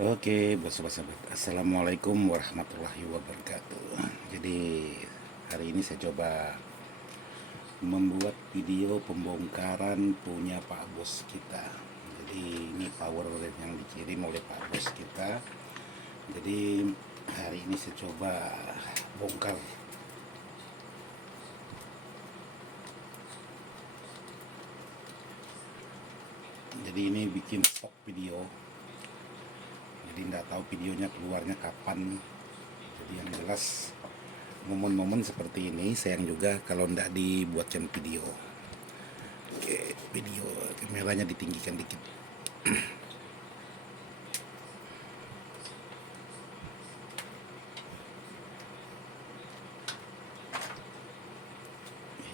Oke, sahabat, assalamualaikum warahmatullahi wabarakatuh. Jadi hari ini saya coba membuat video pembongkaran punya Pak Bos kita. Jadi ini power yang dikirim oleh Pak Bos kita. Jadi hari ini saya coba bongkar. Jadi ini bikin stok video. Jadi nggak tahu videonya keluarnya kapan. Jadi yang jelas momen-momen seperti ini sayang juga kalau nggak dibuatkan video. Oke, video kameranya ditinggikan dikit.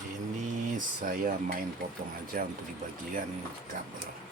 Ini saya main potong aja untuk di bagian kabel.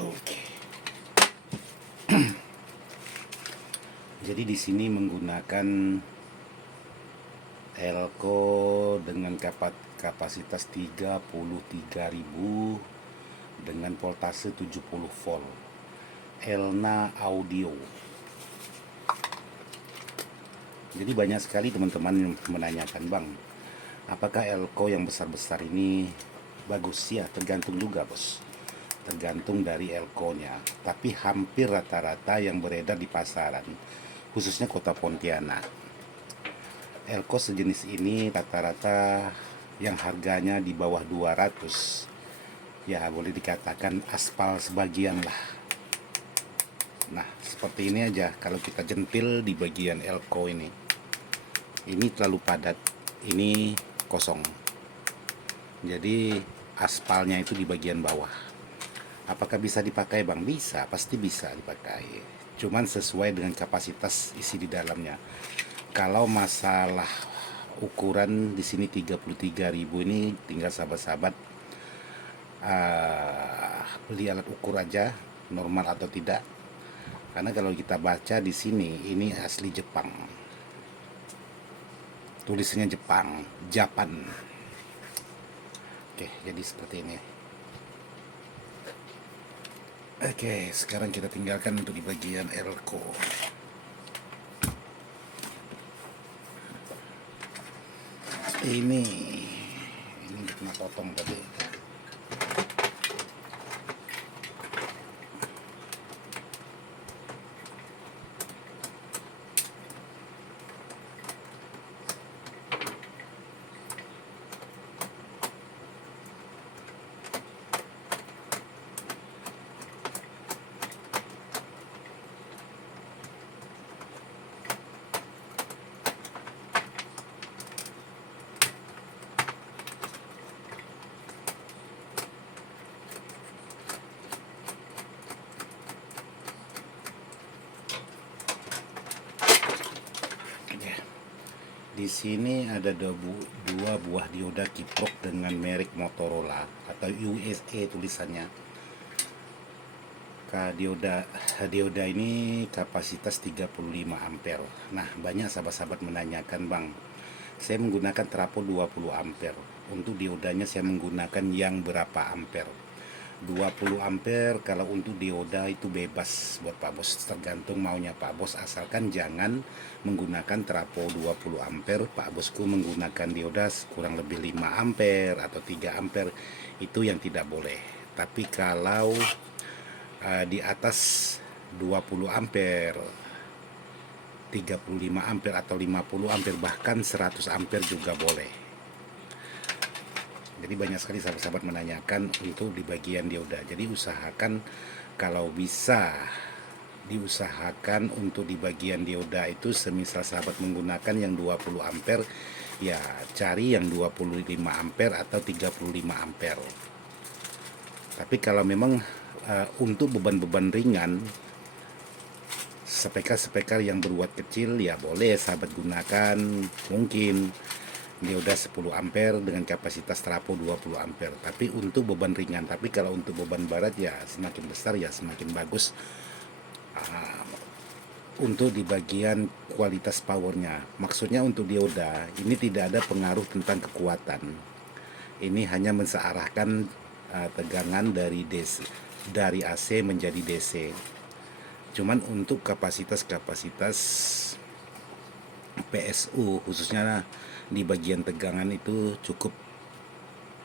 Oke. Jadi di sini menggunakan Elco dengan kapasitas 33.000 dengan voltase 70 volt. Elna Audio. Jadi banyak sekali teman-teman yang menanyakan, Bang, apakah Elco yang besar-besar ini bagus? Ya, tergantung juga, Bos. Tergantung dari Elco-nya. Tapi hampir rata-rata yang beredar di pasaran, khususnya kota Pontianak, Elco sejenis ini rata-rata yang harganya di bawah 200, ya boleh dikatakan aspal sebagian lah. Nah, seperti ini aja. Kalau kita jentil di bagian Elco ini terlalu padat, ini kosong. Jadi aspalnya itu di bagian bawah. Apakah bisa dipakai, Bang? Bisa, pasti bisa dipakai. Cuman sesuai dengan kapasitas isi di dalamnya. Kalau masalah ukuran di sini 33.000 ini tinggal sahabat-sahabat beli alat ukur aja, normal atau tidak. Karena kalau kita baca di sini ini asli Jepang. Tulisannya Jepang, Japan. Oke, jadi seperti ini. Oke, sekarang kita tinggalkan untuk di bagian Elco. Ini kena potong tadi. Di sini ada dua buah dioda kiprok dengan merek Motorola atau USA tulisannya. Dioda ini kapasitas 35 ampere. Nah, banyak sahabat-sahabat menanyakan, Bang, saya menggunakan trafo 20 ampere. Untuk diodanya saya menggunakan yang berapa ampere? 20 ampere kalau untuk dioda itu bebas buat Pak Bos, tergantung maunya Pak Bos, asalkan jangan menggunakan trafo 20 ampere. Pak Bosku menggunakan dioda kurang lebih 5 ampere atau 3 ampere, itu yang tidak boleh. Tapi kalau di atas 20 ampere 35 ampere atau 50 ampere, bahkan 100 ampere juga boleh. Jadi banyak sekali sahabat-sahabat menanyakan untuk di bagian dioda. Jadi usahakan kalau bisa diusahakan untuk di bagian dioda itu, semisal sahabat menggunakan yang 20 ampere, ya cari yang 25 ampere atau 35 ampere. Tapi kalau memang untuk beban-beban ringan, speaker yang berwatt kecil, ya boleh sahabat gunakan mungkin dioda 10 ampere dengan kapasitas trafo 20 ampere. Tapi untuk beban ringan, tapi kalau untuk beban berat ya semakin besar ya semakin bagus. Untuk di bagian kualitas powernya, maksudnya untuk dioda ini tidak ada pengaruh tentang kekuatan. Ini hanya mensearahkan tegangan dari AC menjadi DC. Cuman untuk kapasitas PSU khususnya di bagian tegangan itu cukup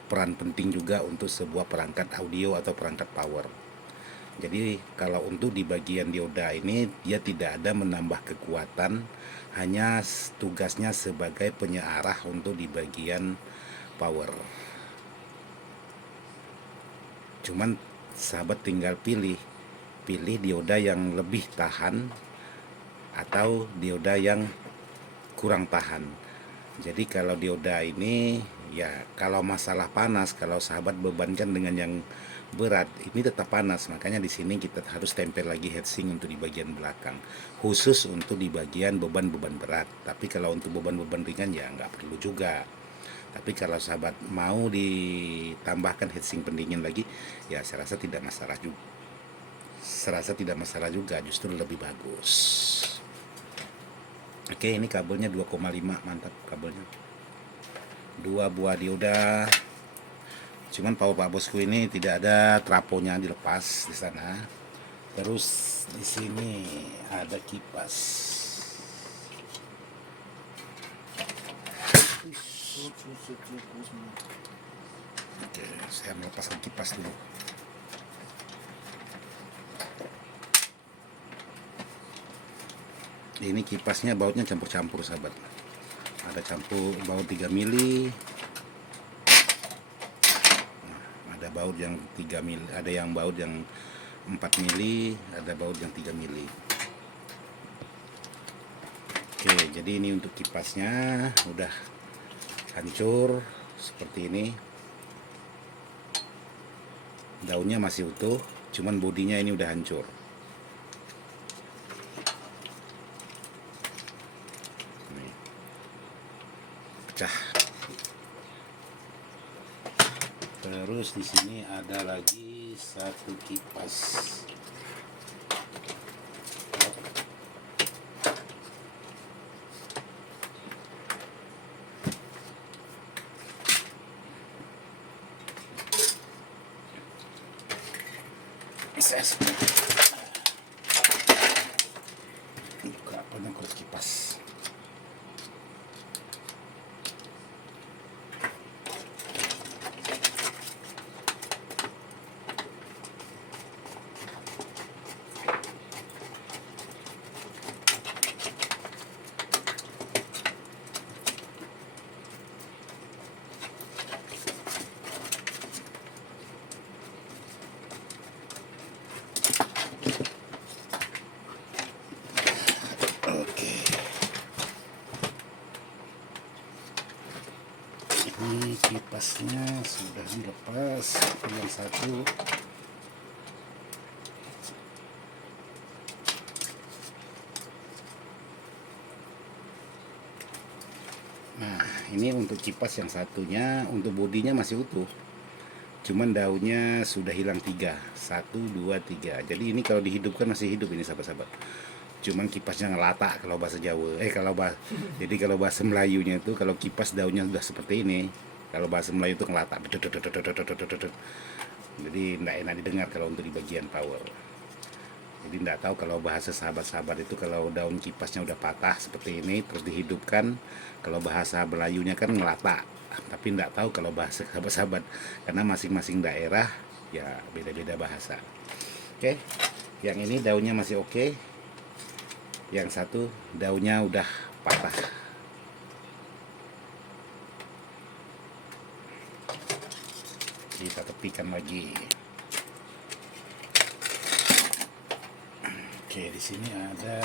peran penting juga untuk sebuah perangkat audio atau perangkat power. Jadi kalau untuk di bagian dioda ini dia tidak ada menambah kekuatan, hanya tugasnya sebagai penyearah untuk di bagian power. Cuman sahabat tinggal pilih dioda yang lebih tahan atau dioda yang kurang tahan. Jadi kalau dioda ini ya kalau masalah panas, kalau sahabat bebankan dengan yang berat, ini tetap panas. Makanya di sini kita harus tempel lagi heatsink untuk di bagian belakang, khusus untuk di bagian beban-beban berat. Tapi kalau untuk beban-beban ringan ya nggak perlu juga. Tapi kalau sahabat mau ditambahkan heatsink pendingin lagi, ya saya rasa tidak masalah juga. Justru lebih bagus. Oke, ini kabelnya 2,5, mantap kabelnya. 2 buah dioda. Cuman power pak bosku ini tidak ada trafonya, dilepas di sana. Terus di sini ada kipas. Oke, saya melepaskan kipas dulu. Ini kipasnya bautnya campur-campur sahabat. Ada campur baut 3 mili. Ada baut yang 3 mili, ada yang baut yang 4 mili, ada baut yang 3 mili. Oke, jadi ini untuk kipasnya udah hancur seperti ini. Daunnya masih utuh, cuman bodinya ini udah hancur. Ini pecah. Terus di sini ada lagi satu kipas. Buka penangkut kipas. Ini kipasnya sudah dilepas yang satu. Nah, ini untuk kipas yang satunya, untuk bodinya masih utuh, cuman daunnya sudah hilang 3, 1, 2, 3. Jadi ini kalau dihidupkan masih hidup ini sahabat-sahabat. Cuman kipasnya ngelata kalau bahasa Jawa. Jadi kalau bahasa Melayunya itu kalau kipas daunnya sudah seperti ini, kalau bahasa Melayu itu ngelata. Jadi tidak enak didengar kalau untuk di bagian power. Jadi tidak tahu kalau bahasa sahabat-sahabat itu kalau daun kipasnya udah patah seperti ini terus dihidupkan, kalau bahasa Melayunya kan ngelata. Tapi tidak tahu kalau bahasa sahabat-sahabat, karena masing-masing daerah ya beda-beda bahasa. Oke, yang ini daunnya masih oke. Yang satu daunnya udah patah. Kita tepikan lagi. Oke, di sini ada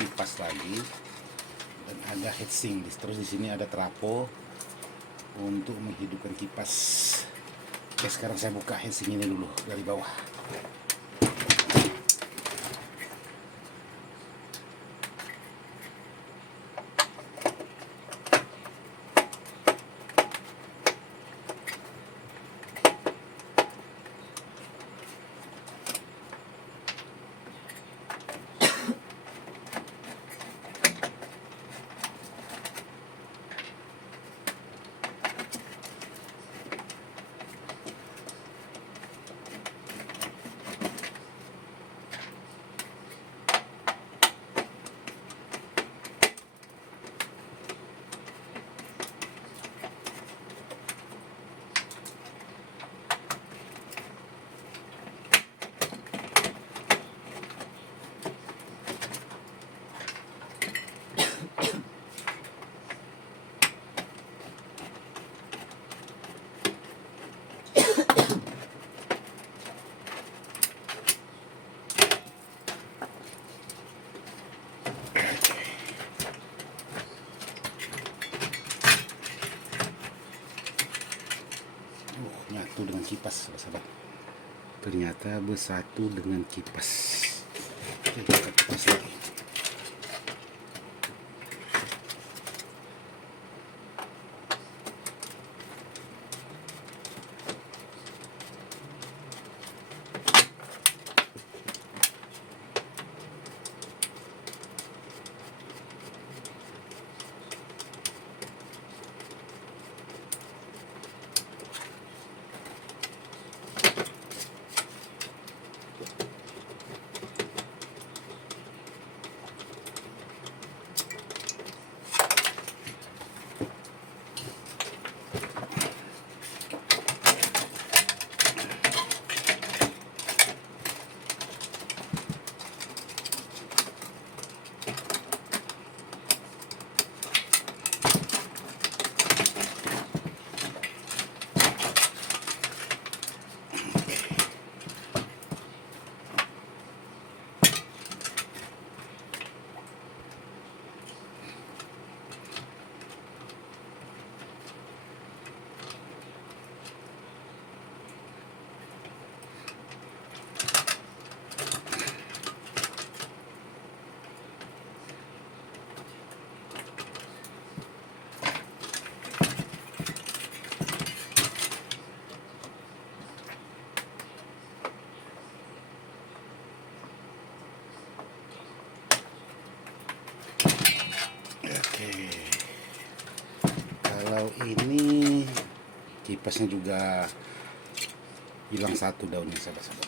kipas lagi dan ada heatsink. Terus di sini ada trapo untuk menghidupkan kipas. Oke, sekarang saya buka heatsink ini dulu dari bawah. Nyatu dengan kipas, sahabat. Ternyata bersatu dengan kipas. Oke, kita kipas lagi. Oke, kalau ini kipasnya juga hilang satu daunnya, sahabat-sahabat.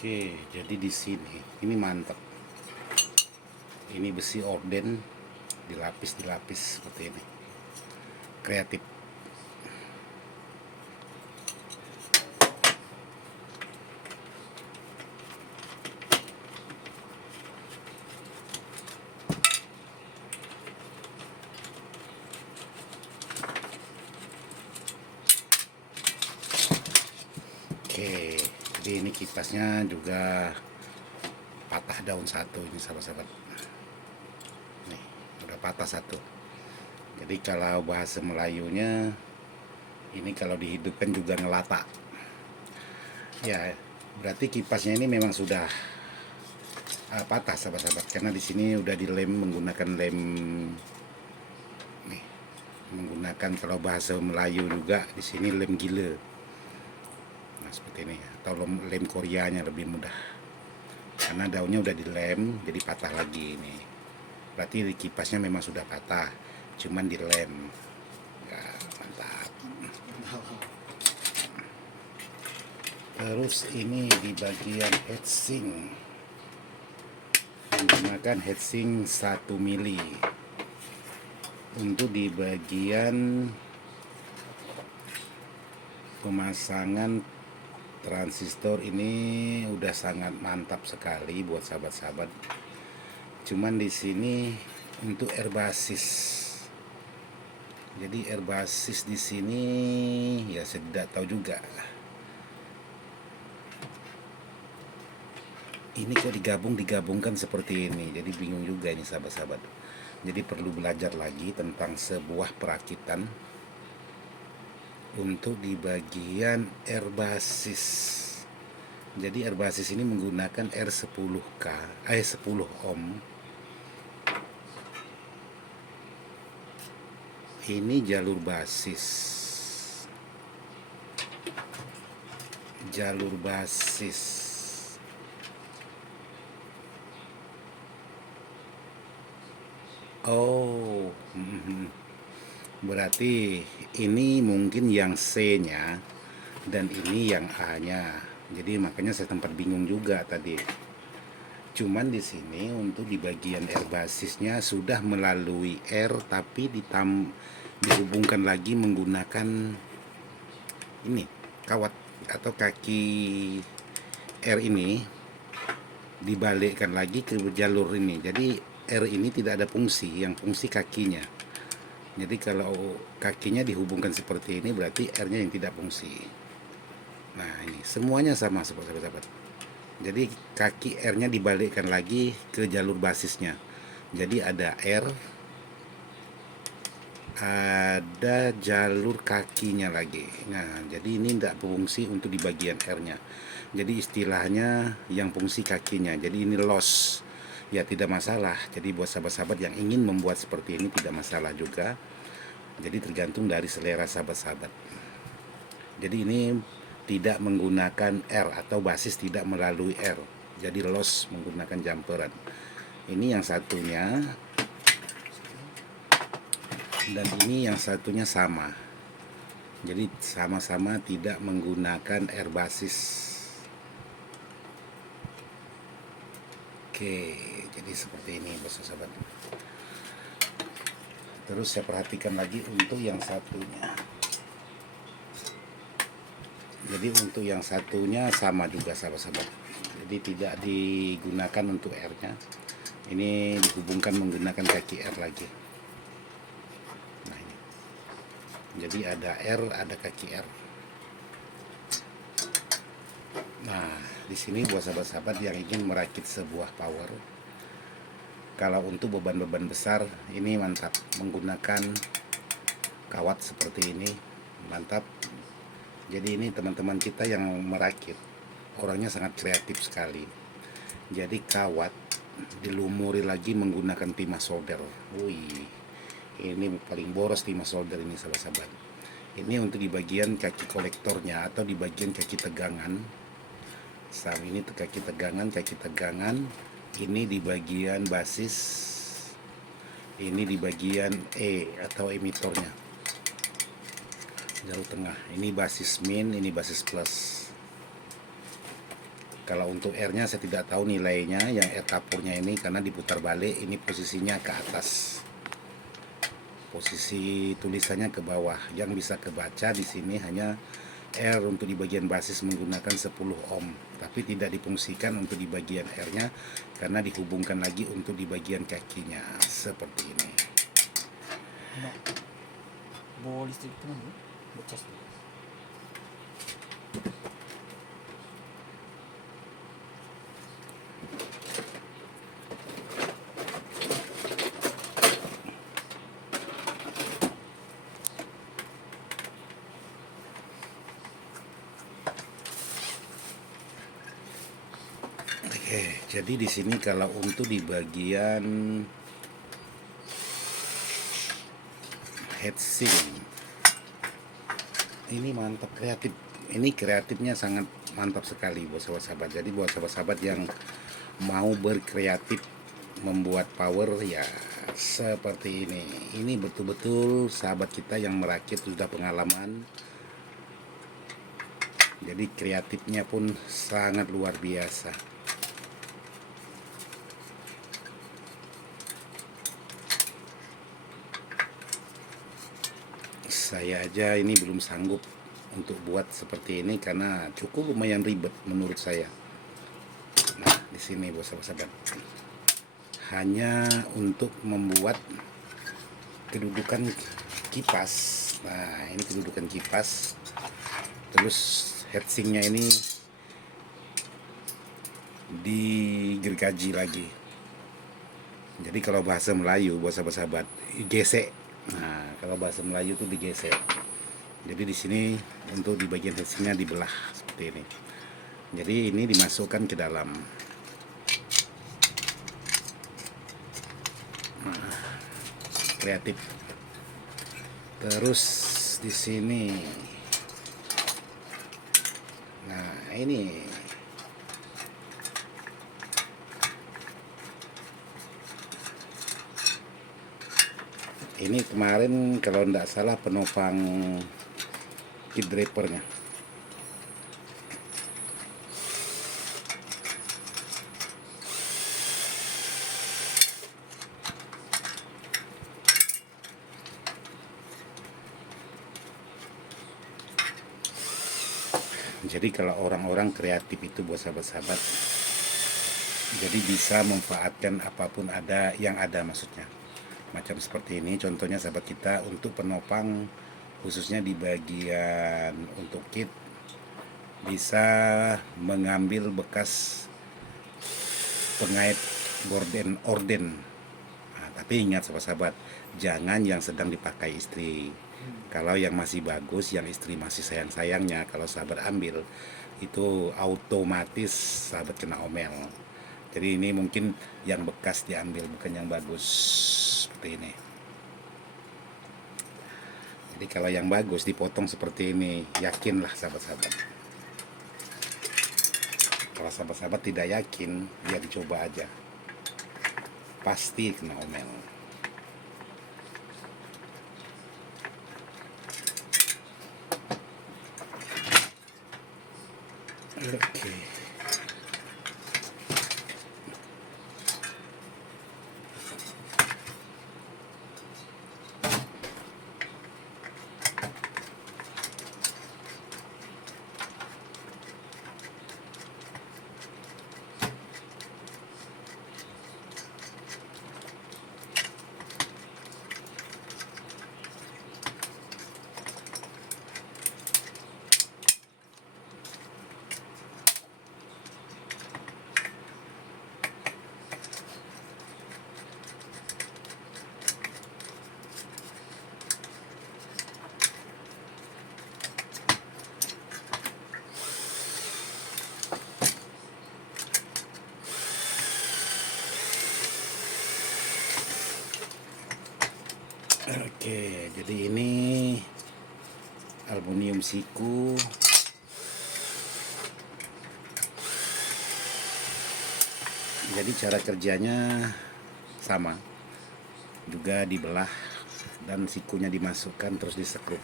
Oke, jadi di sini ini mantap. Ini besi orden dilapis seperti ini. Kreatif. Oke, jadi ini kipasnya juga patah daun satu ini, sahabat-sahabat. Nih, udah patah satu. Jadi kalau bahasa Melayunya ini kalau dihidupkan juga ngelata. Ya, berarti kipasnya ini memang sudah patah, sahabat-sahabat, karena di sini udah dilem menggunakan lem nih, menggunakan kalau bahasa Melayu juga di sini lem gila. Nah, seperti ini, atau lem Koreanya lebih mudah. Karena daunnya udah dilem, jadi patah lagi ini. Berarti kipasnya memang sudah patah, cuman dilem. Ya, mantap. Terus ini di bagian heatsink menggunakan heatsink 1 mili. Untuk di bagian pemasangan transistor ini udah sangat mantap sekali buat sahabat-sahabat. Cuman di sini untuk air basis. Jadi air basis di sini ya saya tidak tahu juga. Ini kok digabungkan seperti ini. Jadi bingung juga ini sahabat-sahabat. Jadi perlu belajar lagi tentang sebuah perakitan untuk di bagian air basis. Jadi air basis ini menggunakan R10K, 10 ohm. Ini jalur basis. Oh, berarti ini mungkin yang C-nya dan ini yang A-nya. Jadi makanya saya sempat bingung juga tadi. Cuman di sini untuk di bagian air basisnya sudah melalui R, tapi dihubungkan lagi menggunakan ini kawat atau kaki R ini dibalikkan lagi ke jalur ini. Jadi R ini tidak ada fungsi, yang fungsi kakinya. Jadi kalau kakinya dihubungkan seperti ini berarti R-nya yang tidak fungsi. Nah ini semuanya sama sahabat-sahabat. Jadi kaki R-nya dibalikkan lagi ke jalur basisnya. Jadi ada R, ada jalur kakinya lagi. Nah jadi ini tidak fungsi untuk di bagian R-nya. Jadi istilahnya yang fungsi kakinya. Jadi ini loss. Ya tidak masalah. Jadi buat sahabat-sahabat yang ingin membuat seperti ini tidak masalah juga. Jadi tergantung dari selera sahabat-sahabat. Jadi ini tidak menggunakan R atau basis tidak melalui R. Jadi loss menggunakan jumperan. Ini yang satunya. Dan ini yang satunya sama. Jadi sama-sama tidak menggunakan R basis. Oke, jadi seperti ini sahabat. Terus saya perhatikan lagi untuk yang satunya. Jadi untuk yang satunya sama juga sahabat-sahabat. Jadi tidak digunakan untuk R-nya. Ini dihubungkan menggunakan kaki R lagi. Nah ini. Jadi ada R, ada kaki R. Nah, di sini buat sahabat-sahabat yang ingin merakit sebuah power, kalau untuk beban-beban besar ini mantap, menggunakan kawat seperti ini mantap. Jadi ini teman-teman kita yang merakit orangnya sangat kreatif sekali. Jadi kawat dilumuri lagi menggunakan timah solder. Wih, ini paling boros timah solder ini sahabat-sahabat. Ini untuk di bagian kaki kolektornya atau di bagian kaki tegangan. Sama ini kaki tegangan. Ini di bagian basis, ini di bagian E atau emitornya, jalur tengah. Ini basis min, ini basis plus. Kalau untuk R-nya saya tidak tahu nilainya, yang R kapurnya ini karena diputar balik, ini posisinya ke atas, posisi tulisannya ke bawah. Yang bisa kebaca di sini hanya R untuk di bagian basis menggunakan 10 ohm, tapi tidak difungsikan untuk di bagian R-nya karena dihubungkan lagi untuk di bagian kakinya seperti ini. Bawa listrik itu nanti, buat cas. Oke, jadi di sini kalau untuk di bagian heatsink ini mantap, kreatif. Ini kreatifnya sangat mantap sekali buat sahabat-sahabat. Jadi buat sahabat-sahabat yang mau berkreatif membuat power ya seperti ini. Ini betul-betul sahabat kita yang merakit sudah pengalaman. Jadi kreatifnya pun sangat luar biasa. Saya aja ini belum sanggup untuk buat seperti ini karena cukup lumayan ribet menurut saya. Nah, di sini bos-bos, hanya untuk membuat kedudukan kipas. Nah, ini kedudukan kipas. Terus heatsinknya ini digergaji lagi. Jadi kalau bahasa Melayu, bos-sahabat, gesek. Nah, kalau bahasa Melayu itu digesek. Jadi di sini untuk di bagian heatsinknya dibelah seperti ini. Jadi ini dimasukkan ke dalam. Nah, kreatif. Terus di sini, nah ini kemarin kalau tidak salah penopang kit drapernya. Jadi kalau orang-orang kreatif itu buat sahabat-sahabat, jadi bisa memanfaatkan apapun ada yang ada maksudnya. Macam seperti ini contohnya sahabat kita untuk penopang, khususnya di bagian untuk kit, bisa mengambil bekas pengait orden. Nah, tapi ingat sahabat-sahabat, jangan yang sedang dipakai istri. Kalau yang masih bagus, yang istri masih sayang-sayangnya, kalau sahabat ambil, itu otomatis sahabat kena omel. Jadi ini mungkin yang bekas diambil, bukan yang bagus. Seperti ini. Jadi kalau yang bagus dipotong seperti ini, yakinlah sahabat-sahabat. Kalau sahabat-sahabat tidak yakin, ya dicoba aja. Pasti kena omel. Oke. Oke, jadi ini aluminium siku. Jadi cara kerjanya sama, juga dibelah dan sikunya dimasukkan terus disekrup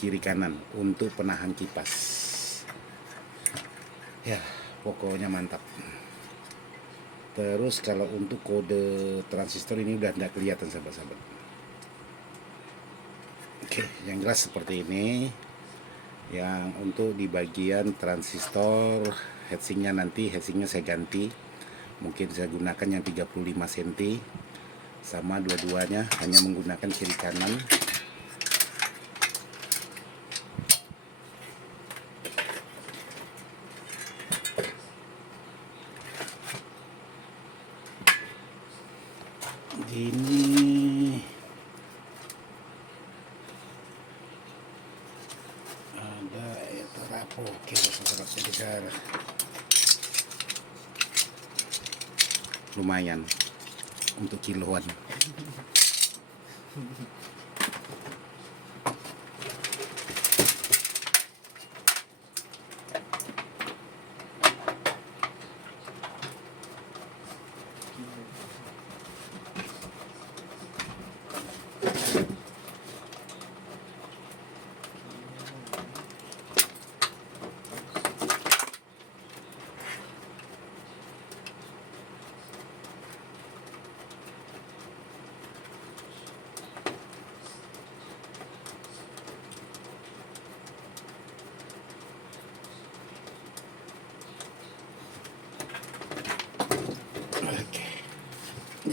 kiri kanan untuk penahan kipas. Ya, pokoknya mantap. Terus kalau untuk kode transistor ini udah tidak kelihatan sahabat-sahabat. Oke, yang jelas seperti ini. Yang untuk di bagian transistor heatsinknya, nanti heatsinknya saya ganti. Mungkin saya gunakan yang 35 cm. Sama dua-duanya hanya menggunakan kiri kanan. Ini ada terapo. Oke, sahabat, jadi lumayan untuk kiloan.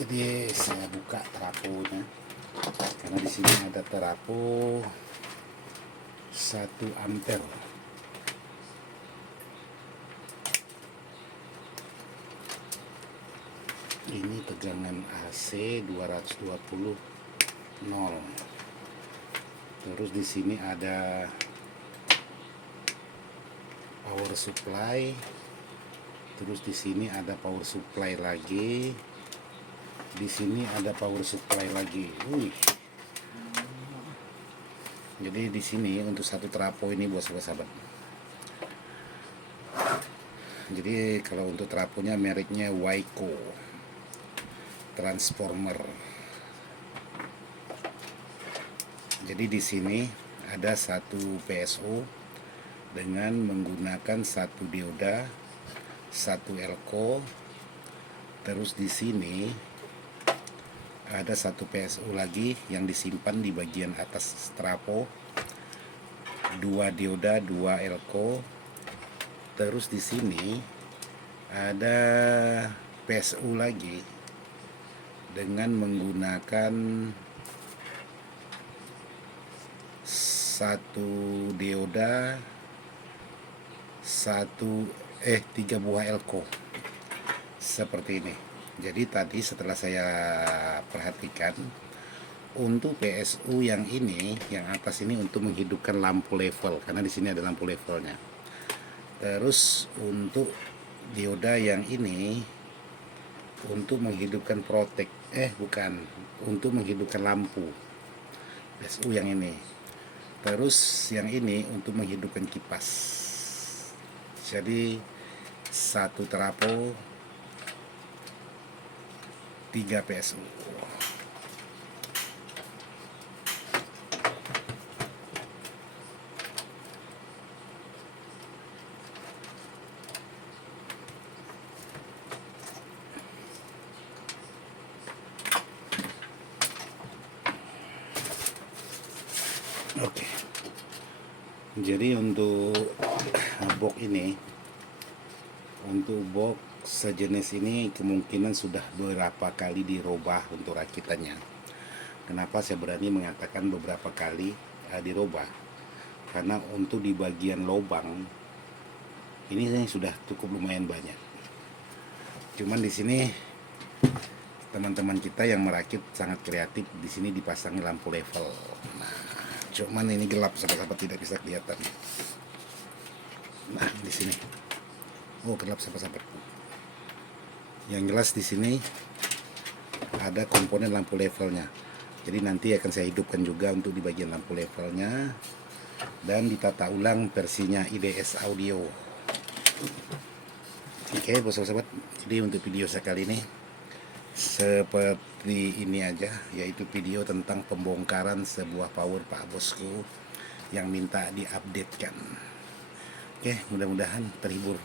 Jadi saya buka teraponya karena di sini ada terapo 1 ampere. Ini tegangan AC 220 nol. Terus di sini ada power supply. Terus di sini ada power supply lagi. Di sini ada power supply lagi. Jadi di sini untuk satu terapo ini buat sahabat-sahabat. Jadi kalau untuk teraponya mereknya Waiko Transformer. Jadi di sini ada satu PSO dengan menggunakan satu dioda, satu elko. Terus di sini ada satu PSO lagi yang disimpan di bagian atas trapo, 2 dioda, 2 elko. Terus di sini ada PSO lagi dengan menggunakan satu dioda, 3 buah elko seperti ini. Jadi tadi setelah saya perhatikan, untuk PSU yang ini, yang atas ini untuk menghidupkan lampu level, karena di sini ada lampu levelnya. Terus untuk dioda yang ini untuk menghidupkan untuk menghidupkan lampu PSU yang ini. Terus yang ini untuk menghidupkan kipas. Jadi satu terapo 3 PSU. Oke. Jadi untuk box ini, untuk box sejenis ini kemungkinan sudah beberapa kali dirubah untuk rakitannya. Kenapa saya berani mengatakan beberapa kali dirubah? Karena untuk di bagian lubang ini sudah cukup lumayan banyak. Cuman di sini teman-teman kita yang merakit sangat kreatif, di sini dipasangi lampu level. Nah, cuman ini gelap, sahabat-sahabat, tidak bisa kelihatan. Nah, di sini. Oh, gelap sahabat-sahabat. Yang jelas di sini ada komponen lampu levelnya. Jadi nanti akan saya hidupkan juga untuk di bagian lampu levelnya dan ditata ulang versinya IDS Audio. Oke, sahabat-sahabat. Jadi untuk video saya kali ini seperti ini aja, yaitu video tentang pembongkaran sebuah power Pak Bosku yang minta diupdatekan. Oke, mudah-mudahan terhibur.